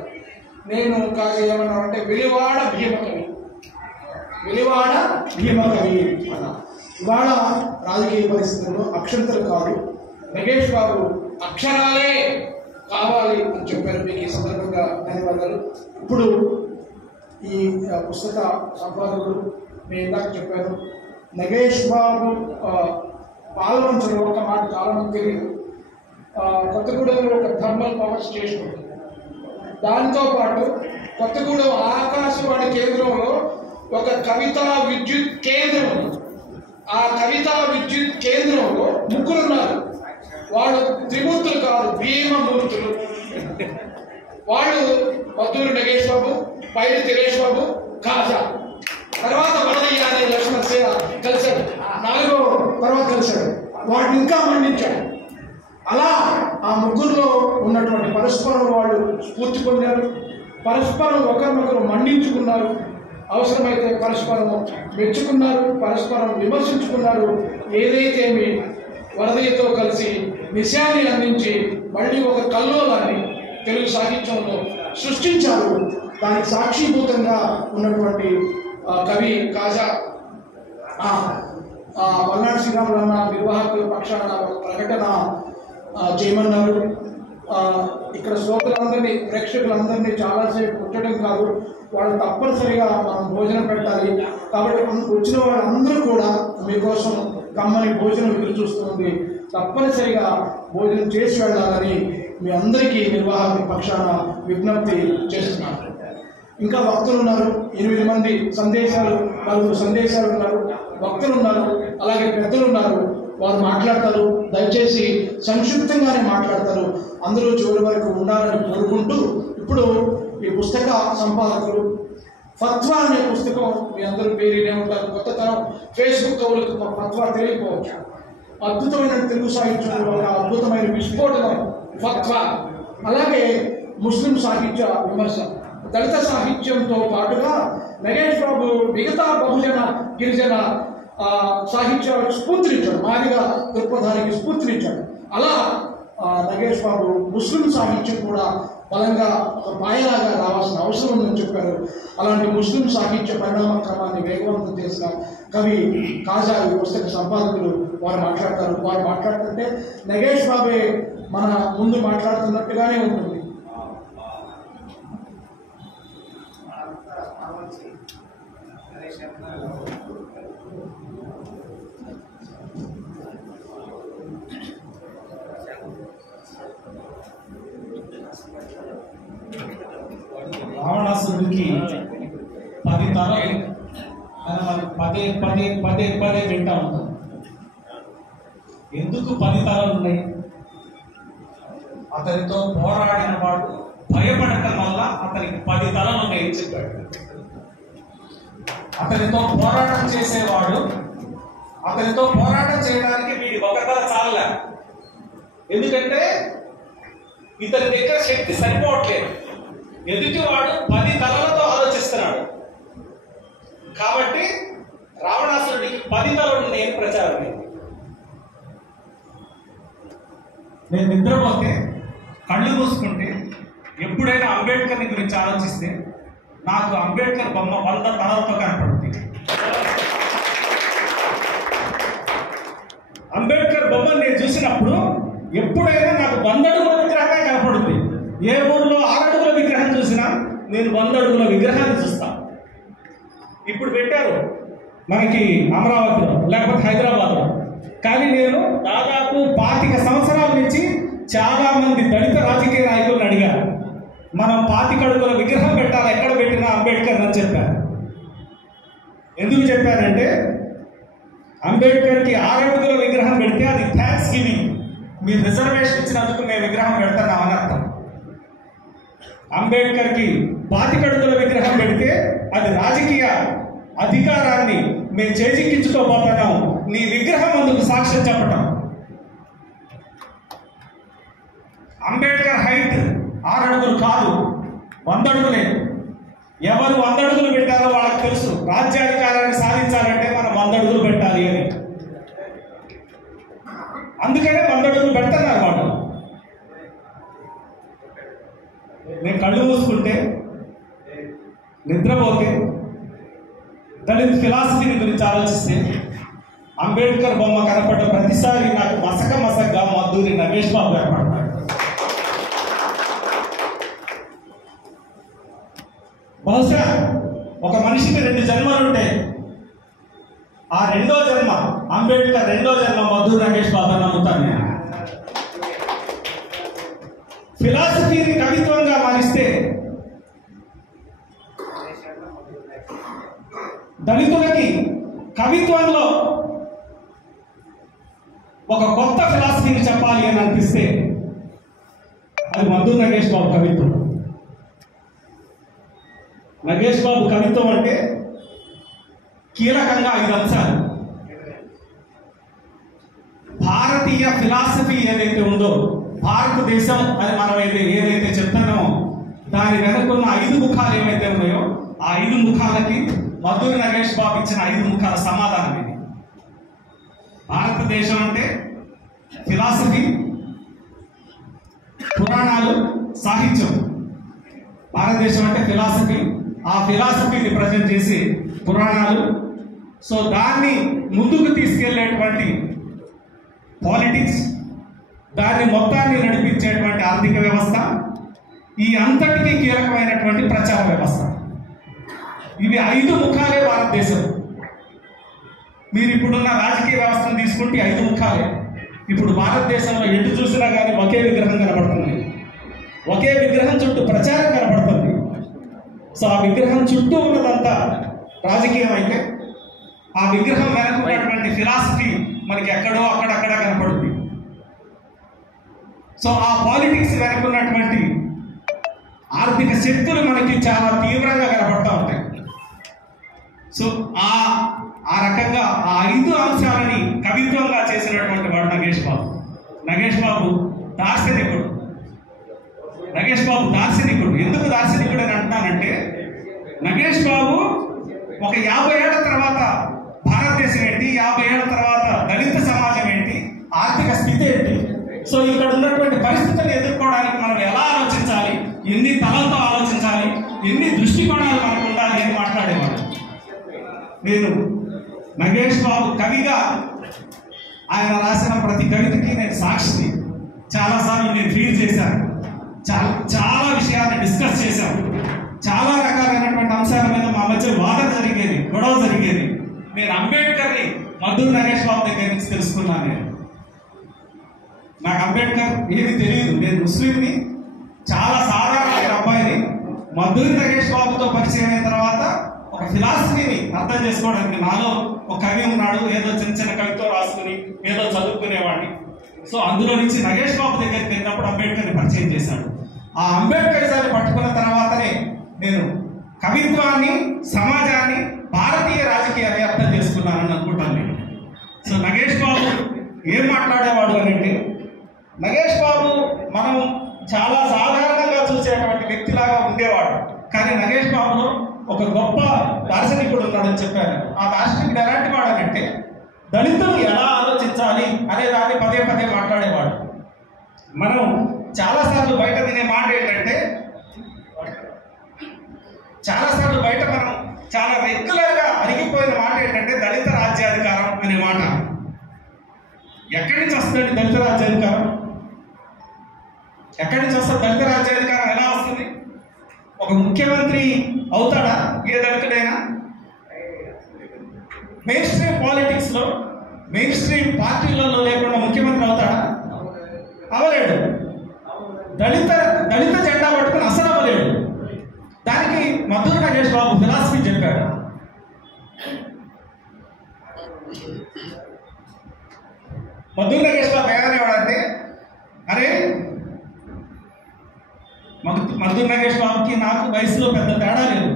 నేను కాదు ఏమన్నా అంటే వెలివాడ భీమ కవి అన్న. ఇవాళ రాజకీయ పరిస్థితుల్లో అక్షంతలు కాదు, నగేష్ బాబు అక్షరాలే కావాలి అని చెప్పారు. మీకు ఈ సందర్భంగా ధన్యవాదాలు. ఇప్పుడు ఈ పుస్తక సంపాదకుడు నేను ఇందాక చెప్పాను, నగేష్ బాబు పాల్వంచలో ఒక మాట చాలామంది తెలియదు. కొత్తగూడెంలో ఒక థర్మల్ పవర్ స్టేషన్ ఉంది. దాంతోపాటు కొత్తగూడెం ఆకాశవాణి కేంద్రంలో ఒక కవితా విద్యుత్ కేంద్రం ఉంది. ఆ కవితా విద్యుత్ కేంద్రంలో ముగ్గురు ఉన్నారు. వాళ్ళు త్రిమూర్తులు కాదు, భీమమూర్తులు. వాళ్ళు మద్దూరు నగేష్ బాబు, పైడి తిరేష్ బాబు, కాజా, తర్వాత వరదయ్య అనే లక్ష్మణ సేవ కలిశాడు. 4వ తర్వాత కలిశాడు. వాటిని ఇంకా మండించాడు. అలా ఆ ముగ్గురులో ఉన్నటువంటి పరస్పరం వాళ్ళు స్ఫూర్తి పొందారు, పరస్పరం ఒకరినొకరు మండించుకున్నారు, అవసరమైతే పరస్పరం మెచ్చుకున్నారు, పరస్పరం విమర్శించుకున్నారు. ఏదైతే మీ వరదయ్యతో కలిసి నిశాన్ని అందించి మళ్ళీ ఒక కల్లోలాన్ని తెలుగు సాహిత్యంలో సృష్టించారు. దానికి సాక్షిభూతంగా ఉన్నటువంటి కవి కాజా పల్నాడు శ్రీరాములన్న నిర్వాహకుల పక్షాన ఒక ప్రకటన చేయమన్నారు. ఇక్కడ శ్రోతలందరినీ, ప్రేక్షకులందరినీ చాలాసేపు పుట్టడం కాదు, వాళ్ళు తప్పనిసరిగా మనం భోజనం పెట్టాలి. కాబట్టి వచ్చిన వాళ్ళందరూ కూడా మీకోసం కమ్మని భోజనం ఎదురు చూస్తుంది. తప్పనిసరిగా భోజనం చేసి వెళ్ళాలని మీ అందరికీ నిర్వాహక పక్షాన విజ్ఞప్తి చేస్తున్నాను. ఇంకా భక్తులు ఉన్నారు, 8 మంది సందేశాలు, 4 సందేశాలు ఉన్నారు, భక్తులు ఉన్నారు, అలాగే పెద్దలు ఉన్నారు. వారు మాట్లాడతారు. దయచేసి సంక్షిప్తంగానే మాట్లాడతారు. అందరూ చివరి వరకు ఉండాలని కోరుకుంటూ, ఇప్పుడు ఈ పుస్తక సంపాదకులు ఫత్వా అనే పుస్తకం మీ అందరూ పేరునే ఉంటారు. కొత్త తరం ఫేస్బుక్ కవులకు ఫత్వా తెలియకపోవచ్చు. అద్భుతమైన తెలుగు సాహిత్యంలో ఒక అద్భుతమైన విస్ఫోటనం ఫత్వా. అలాగే ముస్లిం సాహిత్య విమర్శ, దళిత సాహిత్యంతో పాటుగా నగేష్ బాబు మిగతా బహుజన గిరిజన సాహిత్యాలకు స్ఫూర్తినిచ్చాడు, మాదిగా దృక్పథానికి స్ఫూర్తినిచ్చాడు. అలా నగేష్ బాబు ముస్లిం సాహిత్యం కూడా బలంగా ఒక పాయలాగా రావాల్సిన అవసరం ఉందని చెప్పారు. అలాంటి ముస్లిం సాహిత్య పరిణామ క్రమాన్ని వేగవంతం చేసిన కవి కాజా పుస్తక సంపాదకులు వారు మాట్లాడతారు. వారు మాట్లాడుతుంటే నగేష్ బాబే మన ముందు మాట్లాడుతున్నట్టుగానే ఉంటుంది. రావణాసురుడికి 10 తరాలు మనం పదే పదే పదే పదే వింటా ఉంటాం. ఎందుకు 10 తరాలు ఉన్నాయి? అతనితో పోరాడిన వాడు భయపడటం వల్ల అతనికి 10 తరాలు ఉన్నాయని చెప్పాడు. అతనితో పోరాటం చేసేవాడు, అతనితో పోరాటం చేయడానికి వీడి ఒక తల చాలలే. ఎందుకంటే ఇతని దగ్గర శక్తి సరిపోవట్లేదు. ఎదుటివాడు 10 తలలతో ఆలోచిస్తున్నాడు. కాబట్టి రావణాసురుడికి 10 తలలు నేను ప్రచారం అయింది. నేను నిద్రపోతే కళ్ళు మూసుకుంటే ఎప్పుడైనా అంబేద్కర్ని గురించి ఆలోచిస్తే నాకు అంబేద్కర్ బొమ్మ 100 తలలతో కనపడుతుంది. అంబేద్కర్ బొమ్మను నేను చూసినప్పుడు ఎప్పుడైనా నాకు 100 అడుగుల విగ్రహమే కనపడుతుంది. ఏ ఊరిలో 6 అడుగుల విగ్రహం చూసినా నేను 100 అడుగుల విగ్రహాన్ని చూస్తాను. ఇప్పుడు పెట్టారు మనకి అమరావతిలో, లేకపోతే హైదరాబాద్లో. కానీ నేను దాదాపు 25 సంవత్సరాల నుంచి చాలా మంది దళిత రాజకీయ నాయకులను అడిగాను, మనం 25 అడుగుల విగ్రహం పెట్టాలి, ఎక్కడ పెట్టినా అంబేద్కర్ అని చెప్పాను. ఎందుకు చెప్పానంటే అంబేద్కర్కి 6 అడుగుల విగ్రహం పెడితే అది థ్యాంక్స్ గివింగ్, మీరు రిజర్వేషన్ ఇచ్చినందుకు మేము విగ్రహం పెడతామని అర్థం. అంబేద్కర్కి 25 అడుగుల విగ్రహం పెడితే అది రాజకీయ అధికారాన్ని మేము చేజిక్కించుకోబోతున్నాం, నీ విగ్రహం అందుకు సాక్ష్యం చెప్పటం. అంబేద్కర్ హైట్ 6 అడుగులు కాదు, 100 అడుగులే. ఎవరు 100 అడుగులు పెట్టారో వాళ్ళకి తెలుసు. రాజ్యాధికారాన్ని సాధించాలంటే మనం 100 అడుగులు పెట్టాలి అని. అందుకనే 100 అడుగులు పెడుతున్నారు వాళ్ళు. నేను కళ్ళు మూసుకుంటే, నిద్రపోతే, దళిత ఫిలాసఫీని గురించి ఆలోచిస్తే అంబేద్కర్ బొమ్మ కనపడ్డ ప్రతిసారి నాకు మసకగా మద్దూరి నగేష్ బాబు కనపడతాడు. బహుశా ఒక మనిషికి 2 జన్మలు ఉంటాయి. ఆ 2వ జన్మ అంబేద్కర్, 2వ జన్మ మద్దూరి నగేష్ బాబు అని నమ్ముతాను నేను. ఫిలాసఫీని కవిత్వంగా మారిస్తే దళితులకి కవిత్వంలో ఒక కొత్త ఫిలాసఫీని చెప్పాలి అని అనిపిస్తే అది మద్దూరి నగేష్ బాబు కవిత్వం. నగేష్ బాబు కవిత్వం అంటే కీలకంగా 5 అంశాలు. భారతీయ ఫిలాసఫీ ఏదైతే ఉందో, భారతదేశం అని మనం ఏదైతే చెప్తున్నామో దాని వెనుకున్న 5 ముఖాలు ఏవైతే ఉన్నాయో ఆ 5 ముఖాలకి మద్దూరి నగేష్ బాబు ఇచ్చిన 5 ముఖాల సమాధానం ఇది. భారతదేశం అంటే ఫిలాసఫీ, పురాణాలు, సాహిత్యం. భారతదేశం అంటే ఫిలాసఫీ, ఆ ఫిలాసఫీని ప్రజెంట్ చేసి పురాణాలు. సో దాన్ని ముందుకు తీసుకెళ్లేటువంటి పాలిటిక్స్, దాన్ని మొత్తాన్ని నడిపించేటువంటి ఆర్థిక వ్యవస్థ, ఈ అంతటికీ కీలకమైనటువంటి ప్రచార వ్యవస్థ. ఇవి 5 ముఖాలే భారతదేశం. మీరు ఇప్పుడున్న రాజకీయ వ్యవస్థను తీసుకుంటే 5 ముఖాలే. ఇప్పుడు భారతదేశంలో ఎటు చూసినా కానీ ఒకే విగ్రహం కనపడుతుంది, ఒకే విగ్రహం చుట్టూ ప్రచారం కనపడుతుంది. సో ఆ విగ్రహం చుట్టూ ఉన్నదంతా రాజకీయం అయితే ఆ విగ్రహం వెనక ఉన్నటువంటి ఫిలాసఫీ మనకి ఎక్కడో అక్కడక్కడ కనపడుతుంది. సో ఆ పాలిటిక్స్ వెనక ఉన్నటువంటి ఆర్థిక శక్తులు మనకి చాలా తీవ్రంగా కనపడతా ఉంటాయి. సో ఆ రకంగా ఆ 5 అంశాలని కవిత్వంగా చేసినటువంటి వాడు నగేష్ బాబు. నగేష్ బాబు దార్శనికుడు. నగేష్ బాబు దార్శనికుడు. ఎందుకు దార్శనికుడు అని అంటున్నానంటే, నగేష్ బాబు ఒక 50 ఏళ్ల తర్వాత భారతదేశం ఏంటి, 50 ఏళ్ల తర్వాత దళిత సమాజం ఏంటి, ఆర్థిక స్థితి ఏంటి, సో ఇక్కడ ఉన్నటువంటి పరిస్థితులను ఎదుర్కోవడానికి మనం ఎలా ఆలోచించాలి, ఎన్ని తలలతో ఆలోచించాలి, ఎన్ని దృష్టికోణాలు మనకు ఉండాలి అని మాట్లాడేవాడు. నేను నగేష్ బాబు కవిగా ఆయన రాసిన ప్రతి కవితకి నేను సాక్షిని. చాలాసార్లు నేను ఫీల్ చేశాను, చాలా విషయాన్ని డిస్కస్ చేశాను. చాలా రకాలైనటువంటి అంశాల మీద మా మధ్య వాదన జరిగేది, గొడవ జరిగేది. నేను అంబేద్కర్ని మద్దూరు నగేష్ బాబు దగ్గర నుంచి తెలుసుకున్నాను. నాకు అంబేద్కర్ ఏమీ తెలియదు, నేను ముస్లింని, చాలా సాధారణమైన అబ్బాయిని. మద్దూరు నగేష్ బాబుతో పరిచయం అయిన తర్వాత ఒక ఫిలాసఫీని అర్థం చేసుకోవడానికి నాలో ఒక కవి ఉన్నాడు, ఏదో చిన్న చిన్న కవితో రాసుకుని ఏదో చదువుకునేవాడిని. సో అందులో నుంచి నగేష్ బాబు దగ్గరికి వెళ్ళినప్పుడు అంబేద్కర్ని పరిచయం చేశాడు. ఆ అంబేద్కరిజాన్ని పట్టుకున్న తర్వాతనే నేను కవిత్వాన్ని, సమాజాన్ని, భారతీయ రాజకీయాన్ని అర్థం చేసుకున్నానని అనుకుంటాను నేను. సో నగేష్ బాబు ఏం మాట్లాడేవాడు అని అంటే, నగేష్ బాబు మనం చాలా సాధారణంగా చూసేటువంటి వ్యక్తిలాగా ఉండేవాడు. కానీ నగేష్ బాబులో ఒక గొప్ప దార్శనికుడు ఉన్నాడని చెప్పాను. ఆ దార్శనికుడు ఎలాంటి వాడు అని అంటే, దళితులు ఎలా ఆలోచించాలి అనే దాన్ని పదే పదే మాట్లాడేవాడు. మనం చాలాసార్లు బయట తినే మాట ఏంటంటే, చాలాసార్లు బయట మనం చాలా రెగ్యులర్గా అరిగిపోయిన మాట ఏంటంటే దళిత రాజ్యాధికారం అనే మాట. ఎక్కడి నుంచి వస్తుంది దళిత రాజ్యాధికారం? ఎక్కడి నుంచి వస్తుంది దళిత రాజ్యాధికారం? ఎలా వస్తుంది? ఒక ముఖ్యమంత్రి అవుతాడా ఏ దళితుడైనా? మెయిన్ స్ట్రీమ్ పాలిటిక్స్ లో, మెయిన్ స్ట్రీమ్ పార్టీలలో లేకుండా ముఖ్యమంత్రి అవుతాడా? అవ్వలేడు. దళిత జెండా పట్టుకుని అసలు అవ్వలేడు. దానికి మద్దూరు నగేష్ బాబు ఫిలాసఫీ చెప్పాడు. మద్దూరు నగేష్ బాబు ఏమనేవాడంటే, అరే మద్దూరు నగేష్ బాబుకి నాకు వయసులో పెద్ద తేడా లేదు,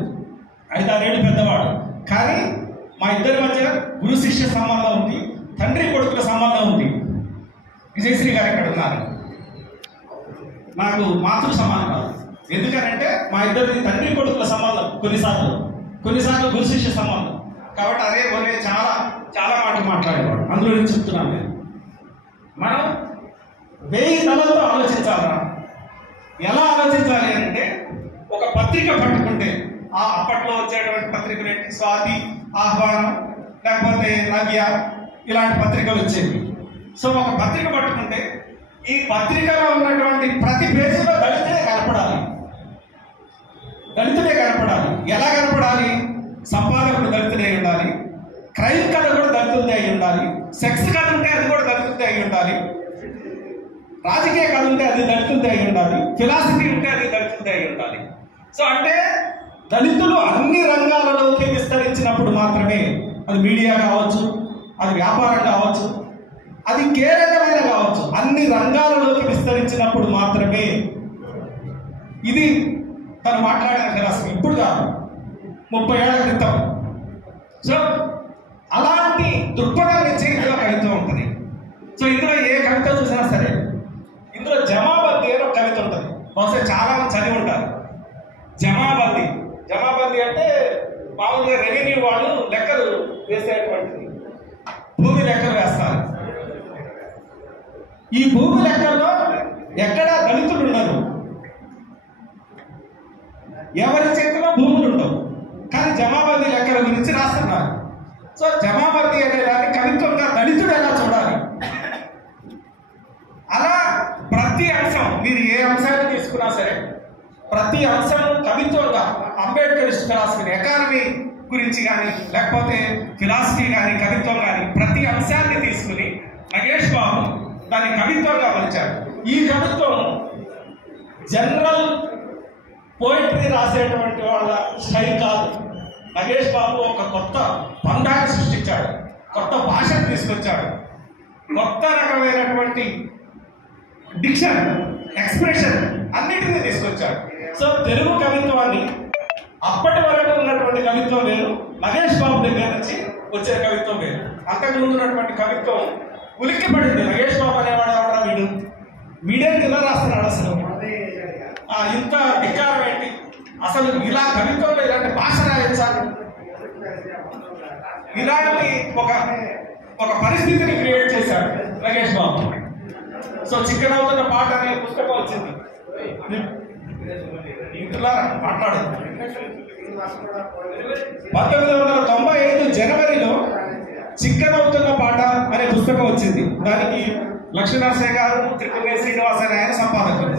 5-6 ఏళ్ళు పెద్దవాడు. కానీ మా ఇద్దరి మధ్య గురు శిష్య సంబంధం ఉంది, తండ్రి కొడుకుల సంబంధం ఉంది. విజయశ్రీ గారు ఇక్కడ ఉన్నారు. నాకు మాతృ సమానం కాదు. ఎందుకనంటే మా ఇద్దరిది తండ్రి కొడుకుల సంబంధం, కొన్నిసార్లు గురు శిష్య సంబంధం. కాబట్టి అదే ఒరే చాలా చాలా మాటలు మాట్లాడేవాడు. అందులో నేను చెప్తున్నాను, నేను మనం 1000 తలలతో ఆలోచించాలా? ఎలా ఆలోచించాలి అంటే, ఒక పత్రిక పట్టుకుంటే అప్పట్లో వచ్చేటువంటి పత్రికలు ఏంటి, స్వాతి, ఆహ్వానం, లేకపోతే నవ్య, ఇలాంటి పత్రికలు వచ్చేవి. సో ఒక పత్రిక పట్టుకుంటే ఈ పత్రికలో ఉన్నటువంటి ప్రతి పేజీలో దళితుడే కనపడాలి. ఎలా కనపడాలి? సంపాదకుడు దళితుడే అయి ఉండాలి, క్రైమ్ కథ కూడా దళితుడే అయి ఉండాలి, సెక్స్ కథ ఉంటే అది కూడా దళితుడే అయి ఉండాలి, రాజకీయ కథ ఉంటే అది దళితులదే అయి ఉండాలి, ఫిలాసఫీ ఉంటే అది దళితులదే అయి ఉండాలి. సో అంటే దళితులు అన్ని రంగాలలోకి విస్తరించినప్పుడు మాత్రమే, అది మీడియా కావచ్చు, అది వ్యాపారం కావచ్చు, అది ఏ రకమైన కావచ్చు, అన్ని రంగాలలోకి విస్తరించినప్పుడు మాత్రమే. ఇది తను మాట్లాడిన ఫిలాసఫీ. ఇప్పుడు కాదు, 30 ఏళ్ల క్రితం. సో అలాంటి దృక్పథం నుంచి ఇందులో కవిత్వం ఉంటుంది. సో ఇందులో ఏ కవిత చూసినా సరే, ఇందులో జమాబందీ అని ఒక కవిత ఉంటుంది. బహుశా చాలా మంది చదివి ఉంటారు. జమాబందీ అంటే మామూలుగా రెవెన్యూ వాళ్ళు లెక్కలు వేసేటువంటిది, భూమి లెక్కలు వేస్తారు. ఈ భూమి లెక్కల్లో ఎక్కడా దళితులు ఉండరు, ఎవరి చేతిలో భూములు ఉండవు. కానీ జమాబందీ లెక్కల గురించి రాస్తున్నారు. సో జమాబందీ అనే దాన్ని కవిత్వంగా దళితుడు ఎలా చూడాలి, అలా ప్రతి అంశం, మీరు ఏ అంశాన్ని తీసుకున్నా సరే ప్రతి అంశం కవిత్వంగా అంబేద్కరిస్ట్ ఫిలాసఫీ, ఎకానమీ గురించి కానీ లేకపోతే ఫిలాసఫీ కానీ కవిత్వం కానీ ప్రతి అంశాన్ని తీసుకుని నగేష్ బాబు దాన్ని కవిత్వంగా మలిచారు. ఈ కవిత్వం జనరల్ పోయిటరీ రాసేటువంటి వాళ్ళ స్టైల్ కాదు. నగేష్ బాబు ఒక కొత్త పందాన్ని సృష్టించాడు, కొత్త భాషను తీసుకొచ్చాడు, కొత్త రకమైనటువంటి డిక్షన్, ఎక్స్ప్రెషన్ అన్నిటినీ తీసుకొచ్చాడు. సో తెలుగు కవిత్వాన్ని అప్పటి వరకు ఉన్నటువంటి కవిత్వం వేరు, నగేష్ బాబు దగ్గర నుంచి వచ్చే కవిత్వం వేరు. అంతకుముందు ఉన్నటువంటి కవిత్వం ఉలిక్కి పడింది. నగేష్ బాబు అనేవాడు ఎవడరా వీడు, వీడేంటి ఇలా రాస్తున్నాడు, అసలు ఇంత వికారం ఏంటి, అసలు ఇలా కవిత్వంలో ఇలాంటి భాష రాయచ్చా, ఇలాంటి ఒక పరిస్థితిని క్రియేట్ చేశాడు నగేష్ బాబు. సో చిక్కనవుతున్న పాట అనే పుస్తకం వచ్చింది. మాట్లాడు 1995 జనవరిలో చిక్కనవుతున్న పాట అనే పుస్తకం వచ్చింది. దానికి లక్ష్మీనరసయ్య గారు, త్రిపుర శ్రీనివాస ఆయన సంపాదకులు.